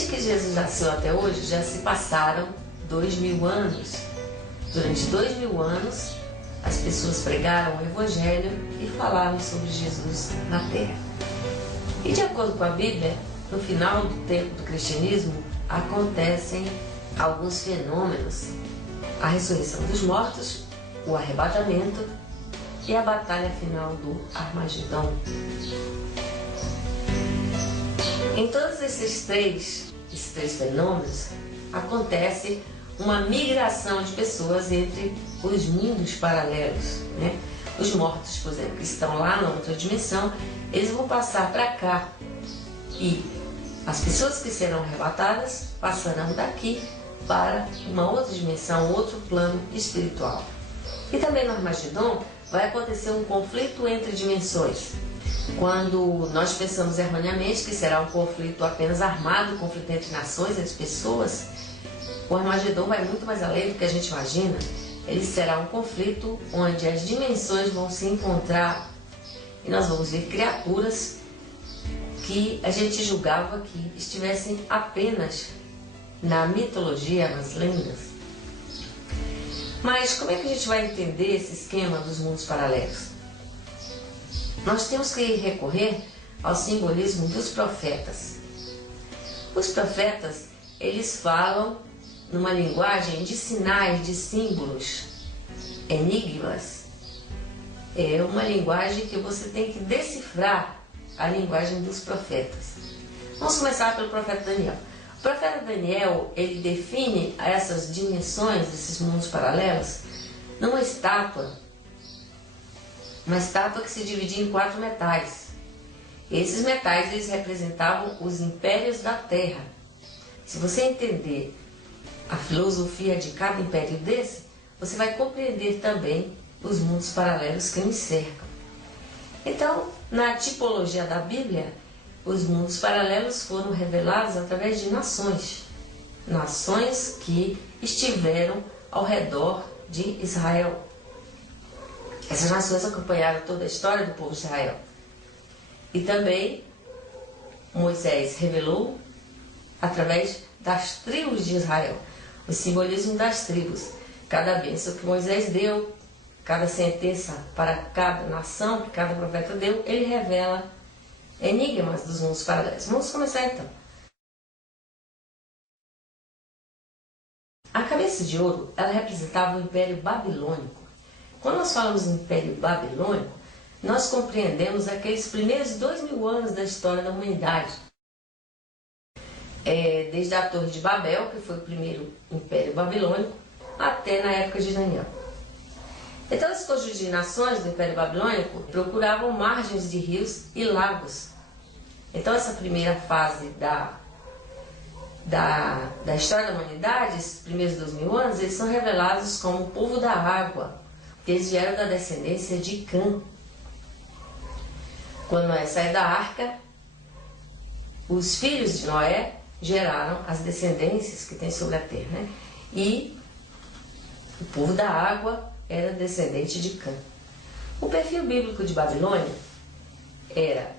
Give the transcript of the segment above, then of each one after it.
Desde que Jesus nasceu até hoje, já se passaram 2000 anos. Durante 2000 anos, as pessoas pregaram o Evangelho e falaram sobre Jesus na Terra. E de acordo com a Bíblia, no final do tempo do cristianismo, acontecem alguns fenômenos: a ressurreição dos mortos, o arrebatamento e a batalha final do Armagedon. Em todos esses três fenômenos, acontece uma migração de pessoas entre os mundos paralelos, né? Os mortos, por exemplo, que estão lá na outra dimensão, eles vão passar para cá. E as pessoas que serão arrebatadas passarão daqui para uma outra dimensão, outro plano espiritual. E também no Armagedon vai acontecer um conflito entre dimensões. Quando nós pensamos erroneamente que será um conflito apenas armado, um conflito entre nações, entre pessoas, o Armagedon vai muito mais além do que a gente imagina. Ele será um conflito onde as dimensões vão se encontrar e nós vamos ver criaturas que a gente julgava que estivessem apenas na mitologia, nas lendas. Mas como é que a gente vai entender esse esquema dos mundos paralelos? Nós temos que recorrer ao simbolismo dos profetas. Os profetas, eles falam numa linguagem de sinais, de símbolos, enigmas. É uma linguagem que você tem que decifrar a linguagem dos profetas. Vamos começar pelo profeta Daniel. O profeta Daniel, ele define essas dimensões, esses mundos paralelos, numa estátua. Uma estátua que se dividia em 4 metais. Esses metais, eles representavam os impérios da Terra. Se você entender a filosofia de cada império desse, você vai compreender também os mundos paralelos que nos cercam. Então, na tipologia da Bíblia, os mundos paralelos foram revelados através de nações. Nações que estiveram ao redor de Israel. Essas nações acompanharam toda a história do povo de Israel. E também Moisés revelou através das tribos de Israel. O simbolismo das tribos. Cada bênção que Moisés deu, cada sentença para cada nação que cada profeta deu, ele revela enigmas dos mundos paralelos. Vamos começar então. A cabeça de ouro, ela representava o Império Babilônico. Quando nós falamos em Império Babilônico, nós compreendemos aqueles primeiros 2000 anos da história da humanidade. Desde a Torre de Babel, que foi o primeiro Império Babilônico, até na época de Daniel. Então, os conjuntos de nações do Império Babilônico procuravam margens de rios e lagos. Então, essa primeira fase da história da humanidade, esses primeiros 2000 anos, eles são revelados como o povo da água, porque eles vieram da descendência de Cã. Quando Noé saiu da arca, os filhos de Noé geraram as descendências que tem sobre a terra, né? E o povo da água era descendente de Cã. O perfil bíblico de Babilônia era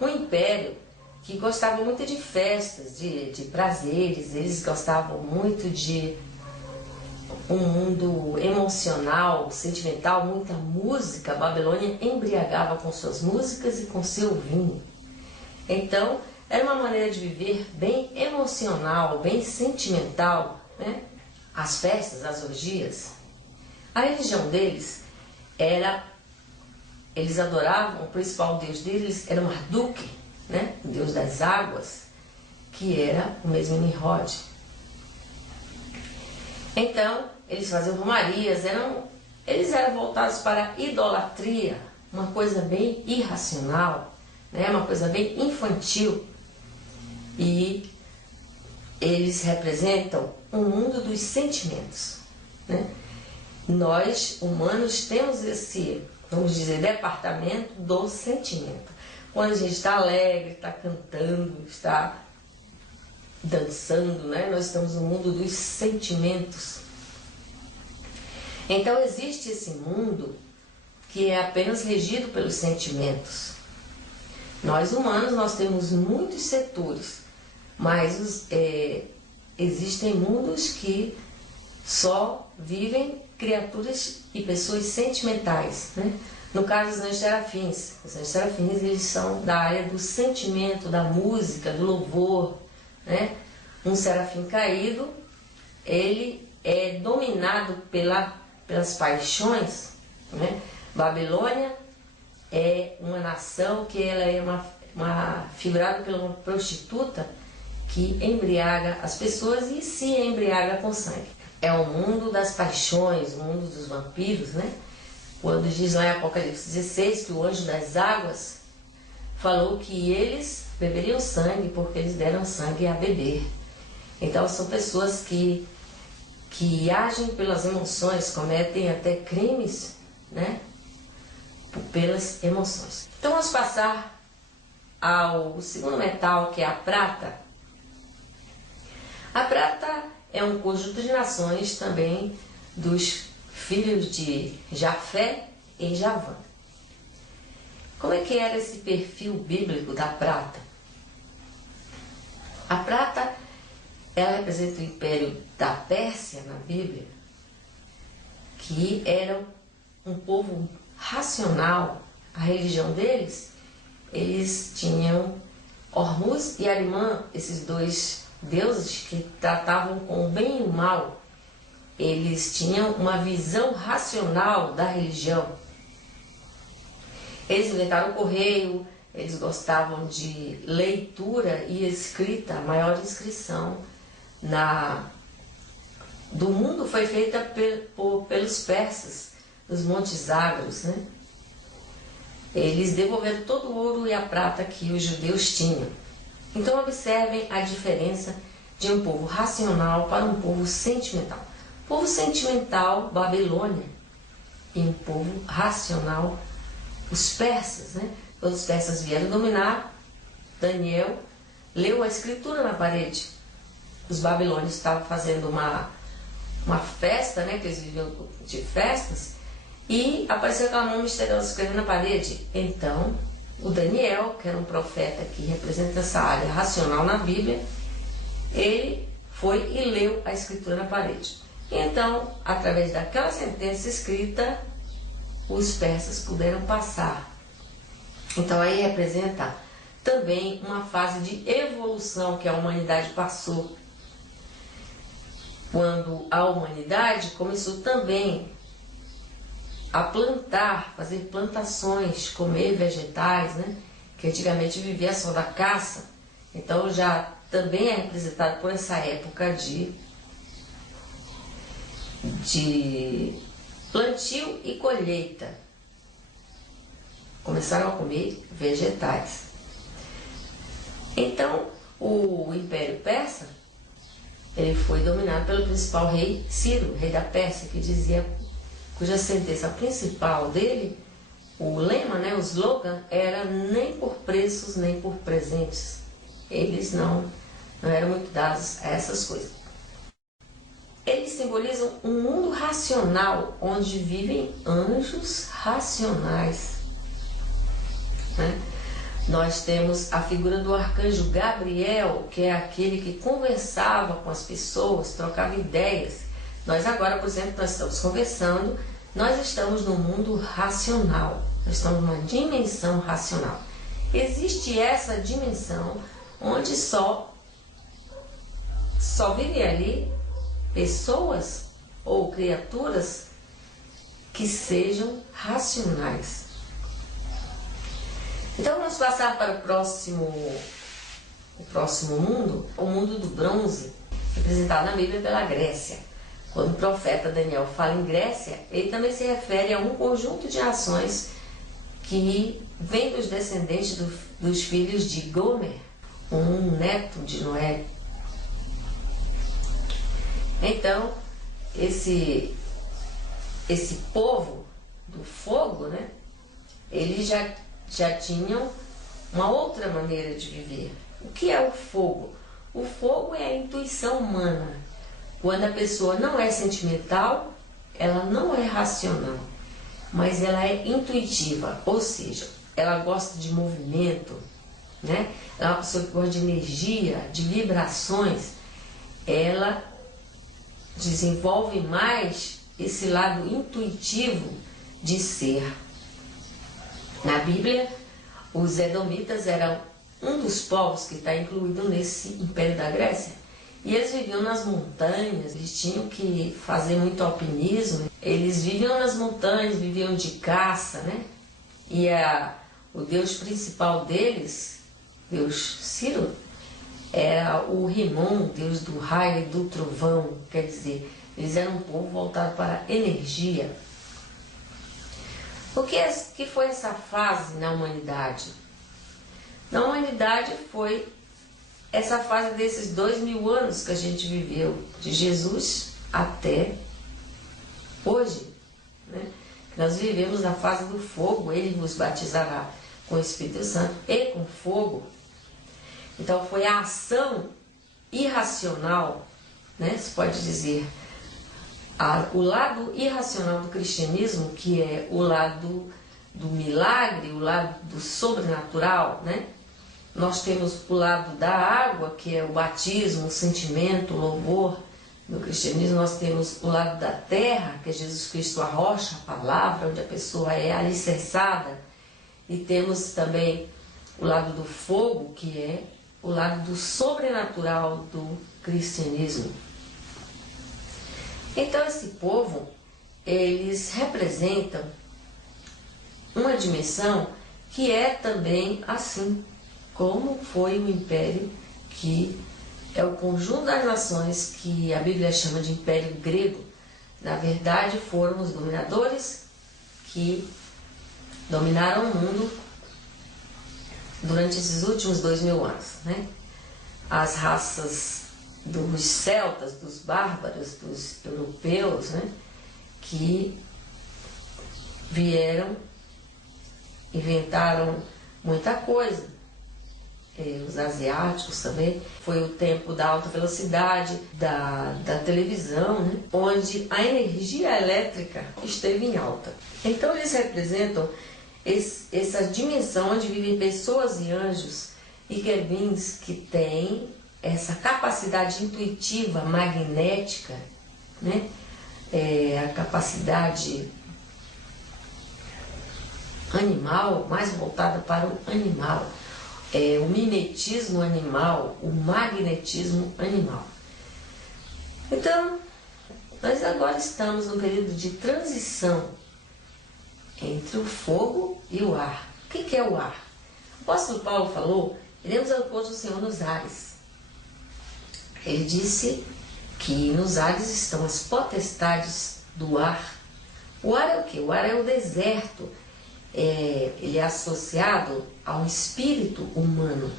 um império que gostava muito de festas, de prazeres. Eles gostavam muito de um mundo emocional, sentimental, muita música. A Babilônia embriagava com suas músicas e com seu vinho. Então, era uma maneira de viver bem emocional, bem sentimental, né? As festas, as orgias. A religião deles era... Eles adoravam, o principal deus deles era Marduk, né? O deus das águas, que era o mesmo Nimrod. Então, eles faziam romarias, eles eram voltados para a idolatria, uma coisa bem irracional, né? Uma coisa bem infantil. E eles representam um mundo dos sentimentos, né? Nós, humanos, temos esse, vamos dizer, departamento do sentimento. Quando a gente está alegre, está cantando, está dançando, né? Nós estamos no mundo dos sentimentos. Então existe esse mundo que é apenas regido pelos sentimentos. Nós humanos, nós temos muitos setores, mas existem mundos que só vivem criaturas e pessoas sentimentais, né? No caso dos anjos serafins, os anjos serafins eles são da área do sentimento, da música, do louvor, né? Um serafim caído, ele é dominado pelas paixões, né? Babilônia é uma nação que ela é figurada por uma prostituta que embriaga as pessoas e se embriaga com sangue. É o mundo das paixões, o mundo dos vampiros, né? Quando diz lá em Apocalipse 16 que o anjo das águas falou que eles beberiam sangue porque eles deram sangue a beber. Então são pessoas que agem pelas emoções, cometem até crimes, né? Pelas emoções. Então vamos passar ao segundo metal, que é a prata. A prata é um conjunto de nações também dos filhos de Jafé e Javã. Como é que era esse perfil bíblico da prata? A prata, ela representa o império da Pérsia na Bíblia, que era um povo racional. A religião deles, eles tinham Hormuz e Arimã, esses dois deuses que tratavam com o bem e o mal. Eles tinham uma visão racional da religião. Eles inventaram o correio, eles gostavam de leitura e escrita. A maior inscrição do mundo foi feita pelos persas, nos Montes Zagros, né? Eles devolveram todo o ouro e a prata que os judeus tinham. Então observem a diferença de um povo racional para um povo sentimental. Povo sentimental, Babilônia, e um povo racional, os persas, né? Quando os persas vieram dominar, Daniel leu a escritura na parede. Os babilônios estavam fazendo uma festa, né? Que eles viviam de festas, e apareceu aquela mão misteriosa escrevendo na parede. Então, o Daniel, que era um profeta que representa essa área racional na Bíblia, ele foi e leu a escritura na parede. Então, através daquela sentença escrita, os persas puderam passar. Então aí representa também uma fase de evolução que a humanidade passou. Quando a humanidade começou também a plantar, fazer plantações, comer vegetais, né? Que antigamente vivia só da caça. Então já também é representado por essa época de plantio e colheita. Começaram a comer vegetais. Então, o Império Persa, ele foi dominado pelo principal rei Ciro, rei da Pérsia, que dizia, cuja sentença principal dele, o lema, né, o slogan, era nem por preços, nem por presentes. Eles não eram muito dados a essas coisas. Eles simbolizam um mundo racional, onde vivem anjos racionais, né? Nós temos a figura do arcanjo Gabriel, que é aquele que conversava com as pessoas, trocava ideias. Nós agora, por exemplo, nós estamos conversando, nós estamos no mundo racional, nós estamos numa dimensão racional. Existe essa dimensão onde só vivem ali pessoas ou criaturas que sejam racionais. Então vamos passar para o próximo mundo, o mundo do bronze, representado na Bíblia pela Grécia. Quando o profeta Daniel fala em Grécia, ele também se refere a um conjunto de nações que vem dos descendentes dos filhos de Gomer, um neto de Noé. Então, esse povo do fogo, né, eles já tinham uma outra maneira de viver. O que é o fogo? O fogo é a intuição humana. Quando a pessoa não é sentimental, ela não é racional, mas ela é intuitiva, ou seja, ela gosta de movimento, né? Ela é uma pessoa que gosta de energia, de vibrações. Ela desenvolve mais esse lado intuitivo de ser. Na Bíblia, os edomitas eram um dos povos que está incluído nesse Império da Grécia. E eles viviam nas montanhas, eles tinham que fazer muito alpinismo. Eles viviam nas montanhas, viviam de caça, né? E o deus principal deles, Deus Ciro, era o Rimon, deus do raio e do trovão. Quer dizer, eles eram um povo voltado para a energia. O que foi essa fase na humanidade? Na humanidade foi essa fase desses 2000 anos que a gente viveu, de Jesus até hoje, né? Nós vivemos na fase do fogo. Ele vos batizará com o Espírito Santo e com fogo. Então foi a ação irracional, né? Se pode dizer, o lado irracional do cristianismo, que é o lado do milagre, o lado do sobrenatural, né? Nós temos o lado da água, que é o batismo, o sentimento, o louvor do cristianismo. Nós temos o lado da terra, que é Jesus Cristo, a rocha, a palavra, onde a pessoa é alicerçada. E temos também o lado do fogo, que é o lado do sobrenatural do cristianismo. Então esse povo, eles representam uma dimensão que é também assim, como foi o império, que é o conjunto das nações que a Bíblia chama de Império Grego. Na verdade, foram os dominadores que dominaram o mundo durante esses últimos 2000 anos, né? As raças dos celtas, dos bárbaros, dos europeus, né? Que vieram, inventaram muita coisa. Os asiáticos também. Foi o tempo da alta velocidade, da televisão, né? Onde a energia elétrica esteve em alta. Então eles representam essa dimensão onde vivem pessoas e anjos e querubins que têm essa capacidade intuitiva, magnética, né? A capacidade animal, mais voltada para o animal. O mimetismo animal, o magnetismo animal. Então, nós agora estamos num período de transição entre o fogo e o ar. O que é o ar? O apóstolo Paulo falou: iremos ao encontro do Senhor nos ares. Ele disse que nos ares estão as potestades do ar. O ar é o quê? O ar é o deserto. Ele é associado ao espírito humano.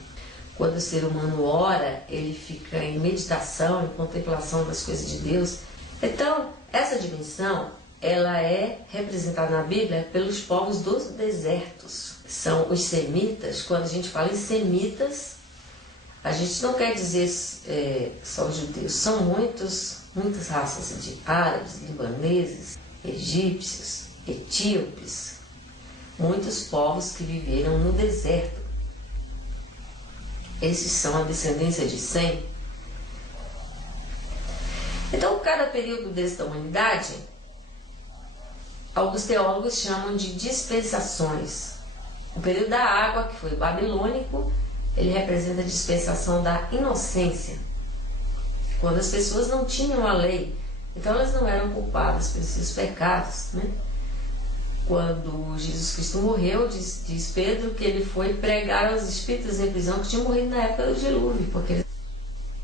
Quando o ser humano ora, ele fica em meditação, em contemplação das coisas de Deus. Então, essa dimensão, ela é representada na Bíblia pelos povos dos desertos. São os semitas. Quando a gente fala em semitas, a gente não quer dizer só os judeus. São muitas raças de árabes, libaneses, egípcios, etíopes. Muitos povos que viveram no deserto. Esses são a descendência de Sem. Então, cada período desse da humanidade, alguns teólogos chamam de dispensações. O período da água, que foi babilônico, ele representa a dispensação da inocência. Quando as pessoas não tinham a lei, então elas não eram culpadas pelos seus pecados, né? Quando Jesus Cristo morreu, diz Pedro que ele foi pregar aos espíritos em prisão que tinham morrido na época do dilúvio, porque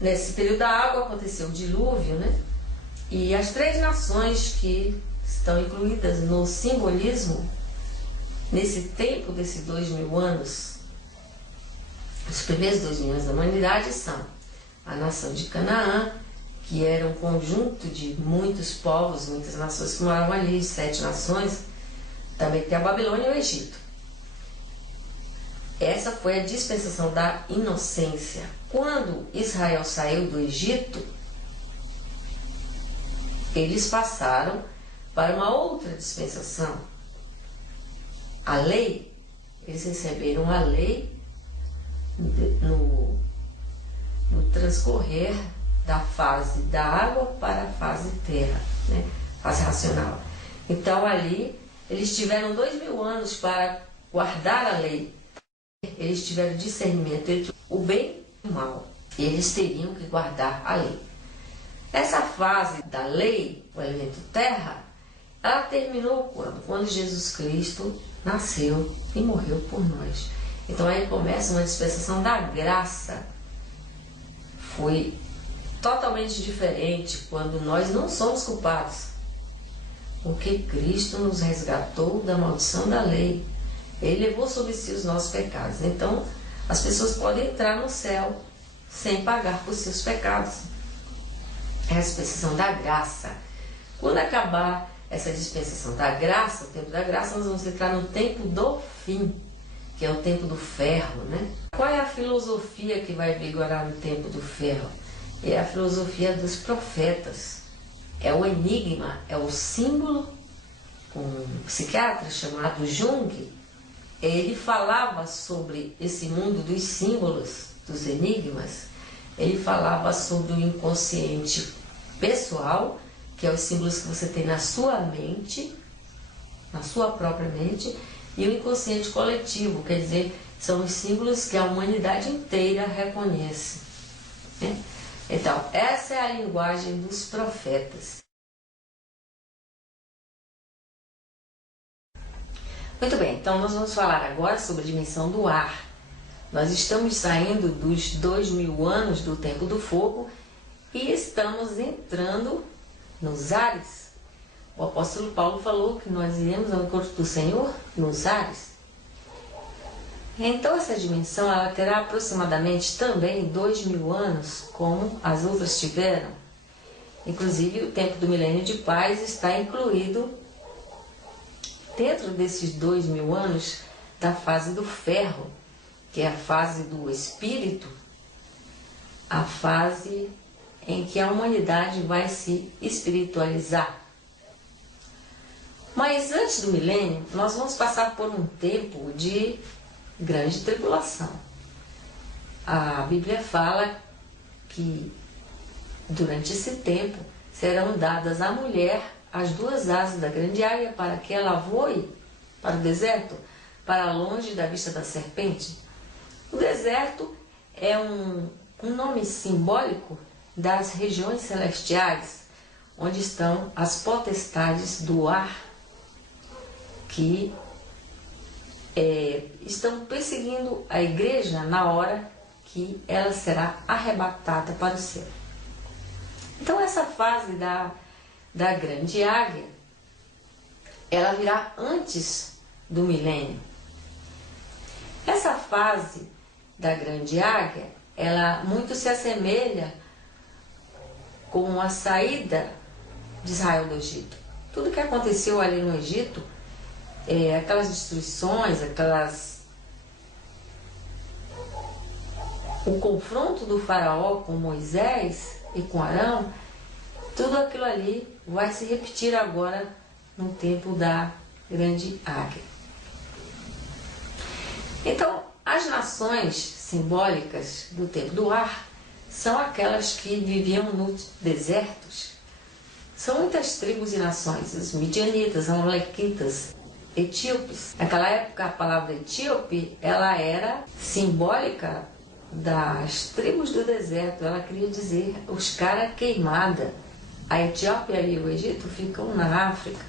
nesse período da água aconteceu o dilúvio, né? E as 3 nações que estão incluídas no simbolismo, nesse tempo desses 2000 anos, os primeiros 2000 anos da humanidade são a nação de Canaã, que era um conjunto de muitos povos, muitas nações que moravam ali, 7 nações. Também tem a Babilônia e o Egito. Essa foi a dispensação da inocência. Quando Israel saiu do Egito, eles passaram para uma outra dispensação. A lei, eles receberam a lei no transcorrer da fase da água para a fase terra, né? Fase racional. Então ali eles tiveram 2000 anos para guardar a lei. Eles tiveram discernimento entre o bem e o mal. Eles teriam que guardar a lei. Essa fase da lei, o elemento terra, ela terminou quando Jesus Cristo nasceu e morreu por nós. Então aí começa uma dispensação da graça. Foi totalmente diferente quando nós não somos culpados, porque Cristo nos resgatou da maldição da lei. Ele levou sobre si os nossos pecados. Então as pessoas podem entrar no céu sem pagar por seus pecados. É a dispensação da graça. Quando acabar essa dispensação da graça, o tempo da graça, nós vamos entrar no tempo do fim, que é o tempo do ferro, né? Qual é a filosofia que vai vigorar no tempo do ferro? É a filosofia dos profetas. É o enigma, é o símbolo. Um psiquiatra chamado Jung, ele falava sobre esse mundo dos símbolos, dos enigmas. Ele falava sobre o inconsciente pessoal, que é os símbolos que você tem na sua mente, na sua própria mente, e o inconsciente coletivo, quer dizer, são os símbolos que a humanidade inteira reconhece, né? Então, essa é a linguagem dos profetas. Muito bem, então nós vamos falar agora sobre a dimensão do ar. Nós estamos saindo dos 2000 anos do tempo do fogo e estamos entrando nos ares. O apóstolo Paulo falou que nós iremos ao encontro do Senhor nos ares. Então essa dimensão ela terá aproximadamente também 2000 anos, como as outras tiveram. Inclusive o tempo do milênio de paz está incluído dentro desses 2000 anos da fase do ferro, que é a fase do espírito, a fase em que a humanidade vai se espiritualizar. Mas antes do milênio, nós vamos passar por um tempo de grande tribulação. A Bíblia fala que durante esse tempo serão dadas à mulher as duas asas da grande águia para que ela voe para o deserto, para longe da vista da serpente. O deserto é um nome simbólico das regiões celestiais, onde estão as potestades do ar, que estão perseguindo a igreja na hora que ela será arrebatada para o céu. Então essa fase da grande águia, ela virá antes do milênio. Essa fase da grande águia, ela muito se assemelha com a saída de Israel do Egito. Tudo que aconteceu ali no Egito, aquelas destruições, o confronto do faraó com Moisés e com Arão, tudo aquilo ali vai se repetir agora no tempo da grande águia. Então, as nações simbólicas do tempo do ar são aquelas que viviam nos desertos. São muitas tribos e nações, os midianitas, amalequitas, etíopes. Naquela época, a palavra etíope, ela era simbólica das tribos do deserto. Ela queria dizer os caras queimada. A Etiópia e o Egito ficam na África.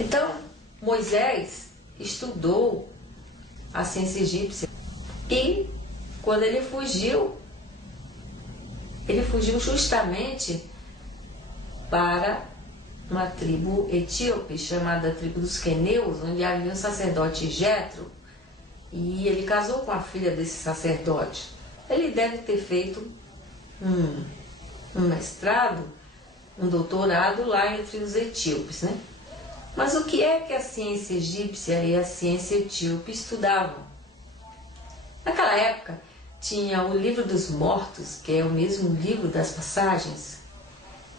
Então, Moisés estudou a ciência egípcia e quando ele fugiu justamente para uma tribo etíope chamada tribo dos queneus, onde havia um sacerdote Jetro, e ele casou com a filha desse sacerdote. Ele deve ter feito um mestrado, um doutorado lá entre os etíopes, né? Mas o que é que a ciência egípcia e a ciência etíope estudavam? Naquela época tinha o livro dos mortos, que é o mesmo livro das passagens,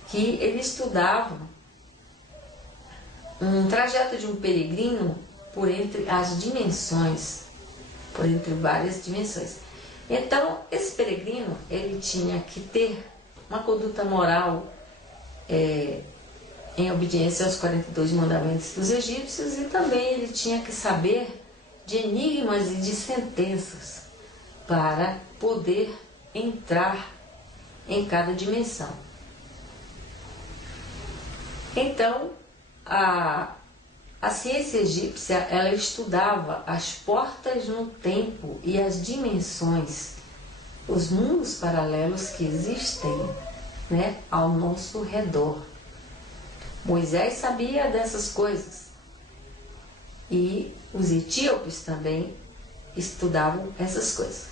que eles estudavam um trajeto de um peregrino por entre as dimensões, por entre várias dimensões. Então, esse peregrino, ele tinha que ter uma conduta moral em obediência aos 42 mandamentos dos egípcios, e também ele tinha que saber de enigmas e de sentenças para poder entrar em cada dimensão. Então, a ciência egípcia, ela estudava as portas no tempo e as dimensões, os mundos paralelos que existem, né, ao nosso redor. Moisés sabia dessas coisas e os etíopes também estudavam essas coisas.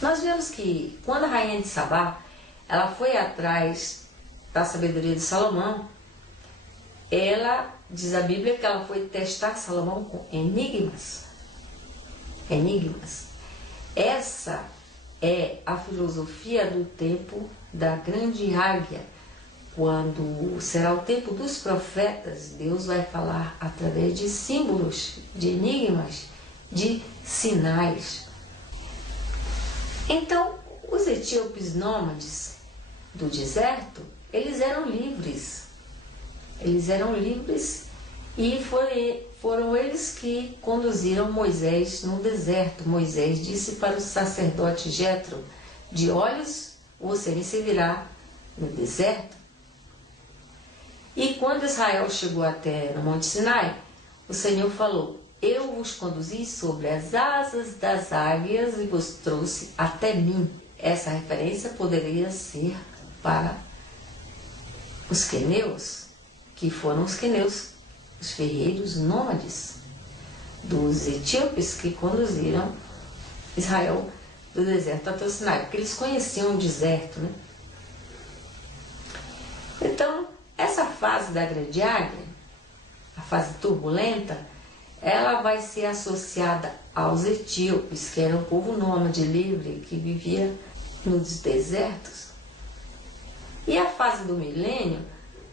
Nós vemos que quando a rainha de Sabá ela foi atrás da sabedoria de Salomão, ela, diz a Bíblia, que ela foi testar Salomão com enigmas. Enigmas. Essa é a filosofia do tempo da grande águia. Quando será o tempo dos profetas, Deus vai falar através de símbolos, de enigmas, de sinais. Então, os etíopes nômades do deserto, eles eram livres. Eles eram livres e foram eles que conduziram Moisés no deserto. Moisés disse para o sacerdote Jetro: de olhos você me servirá no deserto. E quando Israel chegou até no Monte Sinai, o Senhor falou: eu vos conduzi sobre as asas das águias e vos trouxe até mim. Essa referência poderia ser para os queneus, que foram os queneus, os ferreiros nômades dos etíopes que conduziram Israel do deserto até o Sinai, porque eles conheciam o deserto, né? Então, essa fase da grande águia, a fase turbulenta, ela vai ser associada aos etíopes, que era um povo nômade livre que vivia nos desertos. E a fase do milênio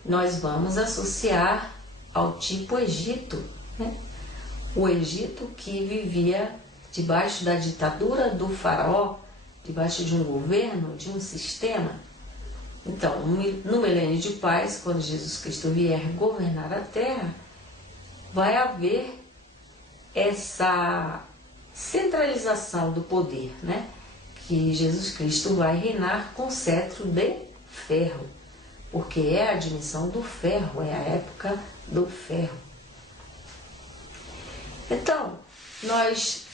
nós vamos associar ao tipo Egito, né? O Egito que vivia debaixo da ditadura do faraó, debaixo de um governo, de um sistema. Então, no milênio de paz, quando Jesus Cristo vier governar a terra, vai haver essa centralização do poder, né? Que Jesus Cristo vai reinar com cetro de ferro, porque é a dimensão do ferro, é a época do ferro. Então, nós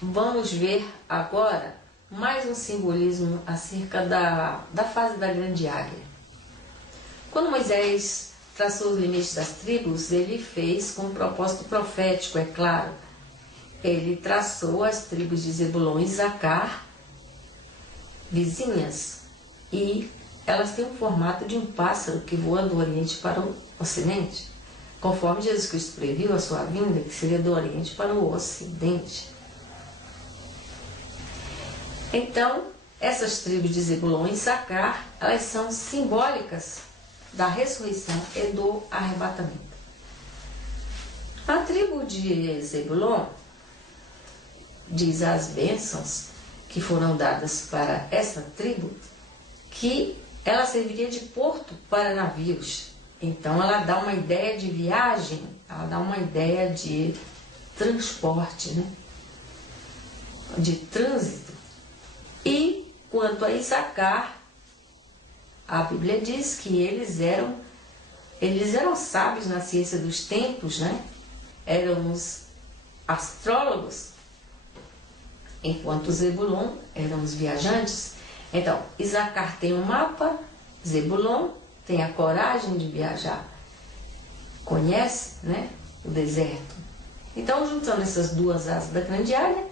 vamos ver agora mais um simbolismo acerca da fase da grande águia. Quando Moisés traçou os limites das tribos, ele fez com um propósito profético, é claro. Ele traçou as tribos de Zebulon e Issacar, vizinhas, e elas têm um formato de um pássaro que voa do Oriente para o Ocidente, conforme Jesus Cristo previu a sua vinda, que seria do Oriente para o Ocidente. Então, essas tribos de Zebulon e Issacar, elas são simbólicas da ressurreição e do arrebatamento. A tribo de Zebulon diz as bênçãos que foram dadas para essa tribo, que ela serviria de porto para navios. Então ela dá uma ideia de viagem, ela dá uma ideia de transporte, né? De trânsito. E quanto a Issacar, a Bíblia diz que eles eram sábios na ciência dos tempos, né? Eram os astrólogos, enquanto Zebulon eram os viajantes. Então, Issacar tem um mapa, Zebulon tem a coragem de viajar, conhece, né, o deserto. Então, juntando essas duas asas da grande águia,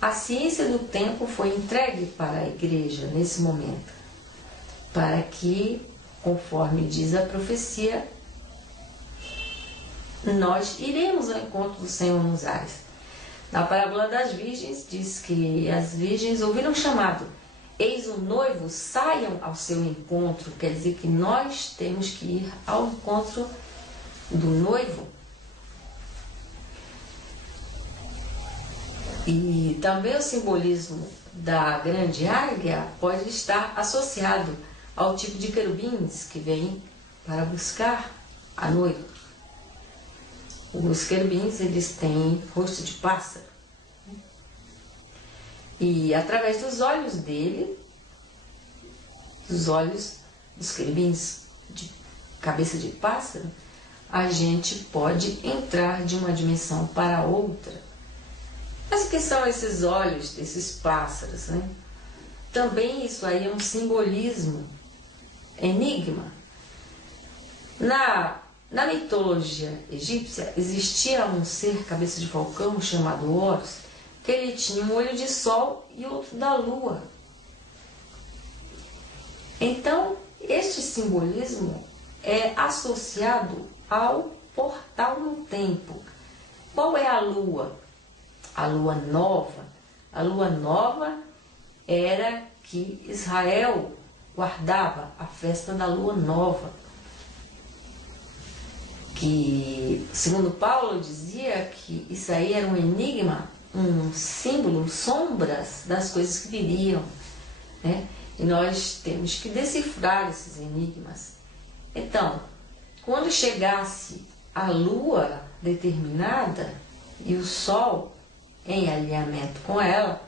a ciência do tempo foi entregue para a igreja nesse momento, para que, conforme diz a profecia, nós iremos ao encontro do Senhor nos ares. Na parábola das virgens, diz que as virgens ouviram o chamado: eis o noivo, saiam ao seu encontro. Quer dizer que nós temos que ir ao encontro do noivo. E também o simbolismo da grande águia pode estar associado ao tipo de querubins que vem para buscar a noiva. Os querubins, eles têm rosto de pássaro. E através dos olhos dele, dos olhos dos querubins de cabeça de pássaro, a gente pode entrar de uma dimensão para outra. Mas o que são esses olhos desses pássaros, né? Também isso aí é um simbolismo, enigma. Na mitologia egípcia existia um ser cabeça de falcão chamado Horus, que ele tinha um olho de sol e outro da lua. Então, este simbolismo é associado ao portal no tempo. Qual é a lua? A lua nova. A lua nova era que Israel guardava a festa da lua nova, que, segundo Paulo, dizia que isso aí era um enigma, um símbolo, sombras das coisas que viriam, né? E nós temos que decifrar esses enigmas. Então, quando chegasse a lua determinada e o sol em alinhamento com ela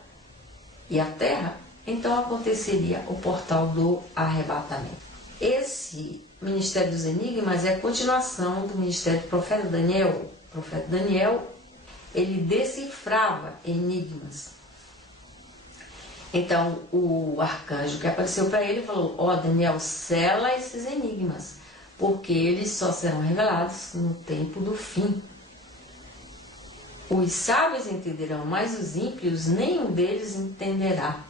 e a terra, então aconteceria o portal do arrebatamento. Esse Ministério dos Enigmas é a continuação do ministério do profeta Daniel. O profeta Daniel, ele decifrava enigmas. Então, o arcanjo que apareceu para ele falou: ó, Daniel, sela esses enigmas, porque eles só serão revelados no tempo do fim. Os sábios entenderão, mas os ímpios, nenhum deles entenderá.